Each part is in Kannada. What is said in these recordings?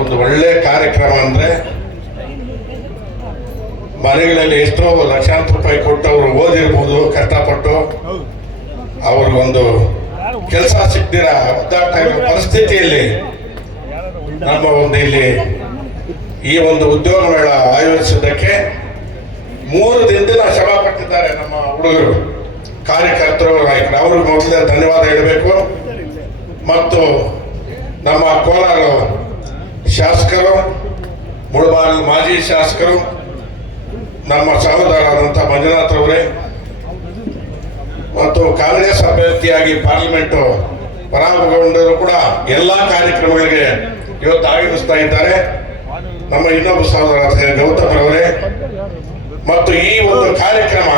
ಒಂದು ಒಳ್ಳೆ ಕಾರ್ಯಕ್ರಮ ಅಂದ್ರೆ ಮನೆಗಳಲ್ಲಿ ಎಷ್ಟೋ ಲಕ್ಷಾಂತರ ರೂಪಾಯಿ ಕೊಟ್ಟು ಅವರು ಓದಿರ್ಬೋದು, ಕಷ್ಟಪಟ್ಟು. ಅವ್ರಿಗೊಂದು ಕೆಲಸ ಸಿಗ್ದಿರ ಪರಿಸ್ಥಿತಿಯಲ್ಲಿ ನಮ್ಮ ಒಂದು ಇಲ್ಲಿ ಈ ಒಂದು ಉದ್ಯೋಗ ಮೇಳ ಆಯೋಜಿಸಿದ್ದಕ್ಕೆ ಮೂರು ದಿನದಿಂದ ಶ್ರಮ ಪಟ್ಟಿದ್ದಾರೆ ನಮ್ಮ ಹುಡುಗರು, ಕಾರ್ಯಕರ್ತರು, ನಾಯಕರು. ಅವ್ರಿಗೆ ಮೊದಲೇ ಧನ್ಯವಾದ ಹೇಳಬೇಕು. ಮತ್ತು ನಮ್ಮ ಕೋಲಾರ ಶಾಸಕರು, ಮುಳಬಾಗಿಲು ಮಾಜಿ ಶಾಸಕರು, ನಮ್ಮ ಸಹೋದರಾದಂಥ ಮಂಜುನಾಥ್ ಅವರೇ ಮತ್ತು ಕಾಂಗ್ರೆಸ್ ಅಭ್ಯರ್ಥಿಯಾಗಿ ಪಾರ್ಲಿಮೆಂಟು ಪರಾಮಗೊಂಡರೂ ಕೂಡ ಎಲ್ಲ ಕಾರ್ಯಕ್ರಮಗಳಿಗೆ ಇವತ್ತು ಆಯೋಜಿಸ್ತಾ ಇದ್ದಾರೆ. ನಮ್ಮ ಇನ್ನೊಬ್ಬ ಸಹೋದರ ಗೌತಮರವರೇ ಮತ್ತು ಈ ಒಂದು ಕಾರ್ಯಕ್ರಮ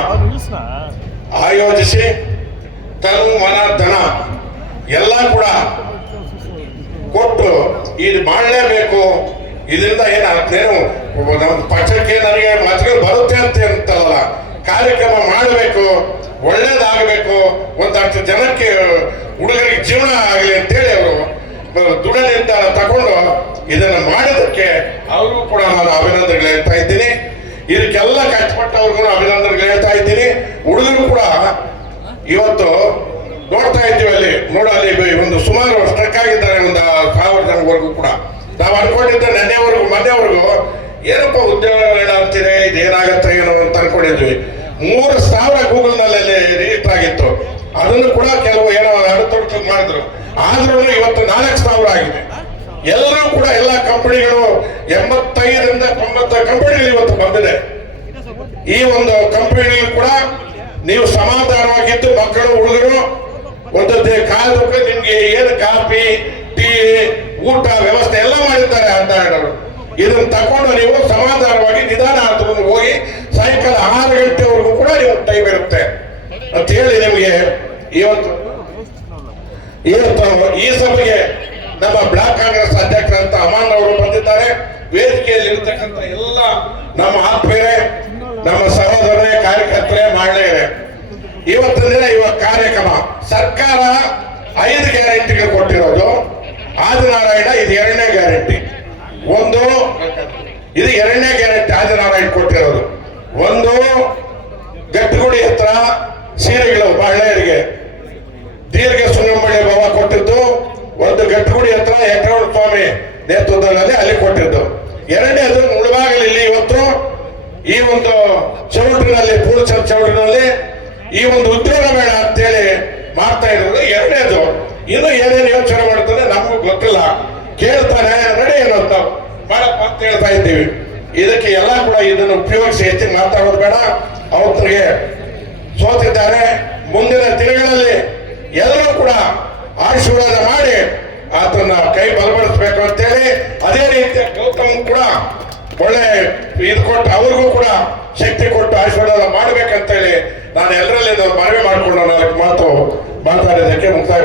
ಆಯೋಜಿಸಿ ತನು ಮನ, ಧನ ಎಲ್ಲ ಕೂಡ ಇದು ಮಾಡಲೇಬೇಕು. ಇದರಿಂದ ಏನಾಗ್ತೇನು ನಮ್ಮ ಪಕ್ಷಕ್ಕೆ ನನಗೆ ಮತಗಳು ಬರುತ್ತೆ ಅಂತ ಅಂತಲ್ಲ. ಕಾರ್ಯಕ್ರಮ ಮಾಡಬೇಕು. ಒಳ್ಳೇದಾಗಬೇಕು. ಒಂದಷ್ಟು ಜನಕ್ಕೆ ಹುಡುಗರಿಗೆ ಜೀವನ ಆಗಲಿ ಅಂತೇಳಿ ಅವರು ದೃಢ ನಿರ್ಧಾರ ತಗೊಂಡು ಇದನ್ನು ಮಾಡೋದಕ್ಕೆ ಅವರು ಕೂಡ ನಾನು ಅಭಿನಂದನೆಗಳು ಹೇಳ್ತಾ ಇದ್ದೀನಿ. ಇದಕ್ಕೆಲ್ಲ ಕಷ್ಟಪಟ್ಟವ್ರಿಗೂ ಅಭಿನಂದನೆಗಳು ಹೇಳ್ತಾ ಇದ್ದೀನಿ. ಹುಡುಗರು ಕೂಡ ಇವತ್ತು ನೋಡ್ತಾ ಇದ್ದೀವಿ ಅಲ್ಲಿ, ನೋಡಲ್ಲಿ ಒಂದು ಸುಮಾರು ಒಂದು ಸಾವಿರ ಕೂಡ. ನಾವು ಅನ್ಕೊಂಡಿದ್ದ ನೆನ್ನೆವರೆಗೂ ಮನೆಯವರೆಗೂ, ಏನಪ್ಪ ಉದ್ಯೋಗ ಅಂತಿದೆ ಇದೇನಾಗತ್ತೆ ಏನೋ ಅಂತ ಅನ್ಕೊಂಡಿದ್ವಿ. ಮೂರು ಸಾವಿರ ಗೂಗಲ್ನಲ್ಲಿ ರಿಜಿಸ್ಟರ್ ಆಗಿತ್ತು. ಅದನ್ನು ಕೂಡ ಕೆಲವು ಏನೋ ಅಡೆತೊಡಕು ಮಾಡಿದ್ರು. ಆದ್ರೂ ಇವತ್ತು ನಾಲ್ಕು ಸಾವಿರ ಆಗಿದೆ. ಎಲ್ಲರೂ ಕೂಡ ಎಲ್ಲ ಕಂಪನಿಗಳು ಎಂಬತ್ತೈದರಿಂದ ತೊಂಬತ್ತ ಕಂಪನಿಗಳು ಇವತ್ತು ಬಂದಿದೆ. ಈ ಒಂದು ಕಂಪನಿ ಕೂಡ ನೀವು ಸಮಾಧಾನವಾಗಿದ್ದು ಮಕ್ಕಳು, ಹುಡುಗರು, ಒಂದು ಕಾಲಕ್ಕೆ ನಿಮ್ಗೆ ಏನು ಟೀ ಊಟ ವ್ಯವಸ್ಥೆ ಎಲ್ಲ ಮಾಡಿರ್ತಾರೆ ಅಂತ ಹೇಳೋರು ಇದನ್ನು ತಗೊಂಡು ನೀವು ಸಮಾಧಾನವಾಗಿ ನಿಧಾನ ತಗೊಂಡು ಹೋಗಿ ಸಾಯಂಕಾಲ ಆರು ಗಂಟೆವರೆಗೂ ಕೂಡ ನೀವು ಟೈಮ್ ಇರುತ್ತೆ. ಅಂತ ಹೇಳಿ ನಿಮಗೆ ಇವತ್ತು ಇವತ್ತು ಈ ಸಭೆಗೆ ನಮ್ಮ ಬ್ಲಾಕ್ ಕಾಂಗ್ರೆಸ್ ಅಧ್ಯಕ್ಷರಂತ ಅಮಾನ್ ಅವರು ಬಂದಿದ್ದಾರೆ. ವೇದಿಕೆಯಲ್ಲಿ ಎಲ್ಲ ನಮ್ಮ ಆತ್ಮೀಯರೇ, ನಮ್ಮ ಸಹೋದರರೇ, ಕಾರ್ಯಕರ್ತರೇ ಮಾಡಲೇ ಇವತ್ತಿನ ದಿನ ಇವತ್ತು ಕಾರ್ಯಕ್ರಮ. ಸರ್ಕಾರ ಐದು ಗ್ಯಾರಂಟಿಗಳು ಕೊಟ್ಟಿರೋದು. ಆದಿನಾರಾಯಣ, ಇದು ಎರಡನೇ ಗ್ಯಾರಂಟಿ. ಒಂದು, ಇದು ಎರಡನೇ ಗ್ಯಾರಂಟಿ ಆದಿನಾರಾಯಣ ಕೊಟ್ಟಿರೋದು. ಒಂದು, ಗಟ್ಟಿಗುಡಿ ಹತ್ರ ಸೀರೆಗಳು ಮಹಿಳೆಯರಿಗೆ ದೀರ್ಘ ಸುಣ್ಣಂಬಳ್ಳಿ ಭಾವ ಕೊಟ್ಟಿದ್ದು, ಒಂದು ಗಟ್ಟಗುಡಿ ಹತ್ರ ಯಕರೌಡ ಸ್ವಾಮಿ ನೇತೃತ್ವದಲ್ಲಿ ಅಲ್ಲಿ ಕೊಟ್ಟಿದ್ದು. ಎರಡನೇದು ಇಲ್ಲಿ ಇವತ್ತು ಈ ಒಂದು ಚೌಟ್ರಿನಲ್ಲಿ ಪೂರ್ಚರ್ ಚೌಟ್ರಿನಲ್ಲಿ ಈ ಒಂದು ಉದ್ಯೋಗ ಮೇಳ ಅಂತೇಳಿ ಮಾಡ್ತಾ ಇರೋದು ಎರಡನೇದು. ಇನ್ನು ಏನೇನು ಯೋಚನೆ ಗೊತ್ತಿಲ್ಲ. ಕೇಳ್ತಾರೆ ರೆಡಿ ಅಂತ. ಮಾಡಪ್ಪ ಅಂತ ಹೇಳ್ತಾ ಇದ್ದೀವಿ. ಇದಕ್ಕೆ ಎಲ್ಲ ಕೂಡ ಇದನ್ನು ಉಪಯೋಗಿಸಿ ಹೆಚ್ಚಿಗೆ ಮಾತಾಡೋದು ಬೇಡ. ಅವತ್ತಿಗೆ ಸೋತಿದ್ದಾರೆ. ಮುಂದಿನ ದಿನಗಳಲ್ಲಿ ಎಲ್ಲರೂ ಕೂಡ ಆಶೀರ್ವಾದ ಮಾಡಿ ಆತನ ಕೈ ಬಲಪಡಿಸ್ಬೇಕು ಅಂತೇಳಿ ಅದೇ ರೀತಿ ಗೌತಮ್ ಕೂಡ ಒಳ್ಳೆ ಇದು ಕೊಟ್ಟು ಅವ್ರಿಗೂ ಕೂಡ ಶಕ್ತಿ ಕೊಟ್ಟು ಆಶೀರ್ವಾದ ಮಾಡ್ಬೇಕಂತೇಳಿ ನಾನು ಎಲ್ಲರಲ್ಲಿ ಮನವಿ ಮಾಡಿಕೊಂಡು ನಾಲ್ಕು ಮಾತು ಮಾತಾಡಿದ್ದಕ್ಕೆ ಮುಕ್ತಾಯ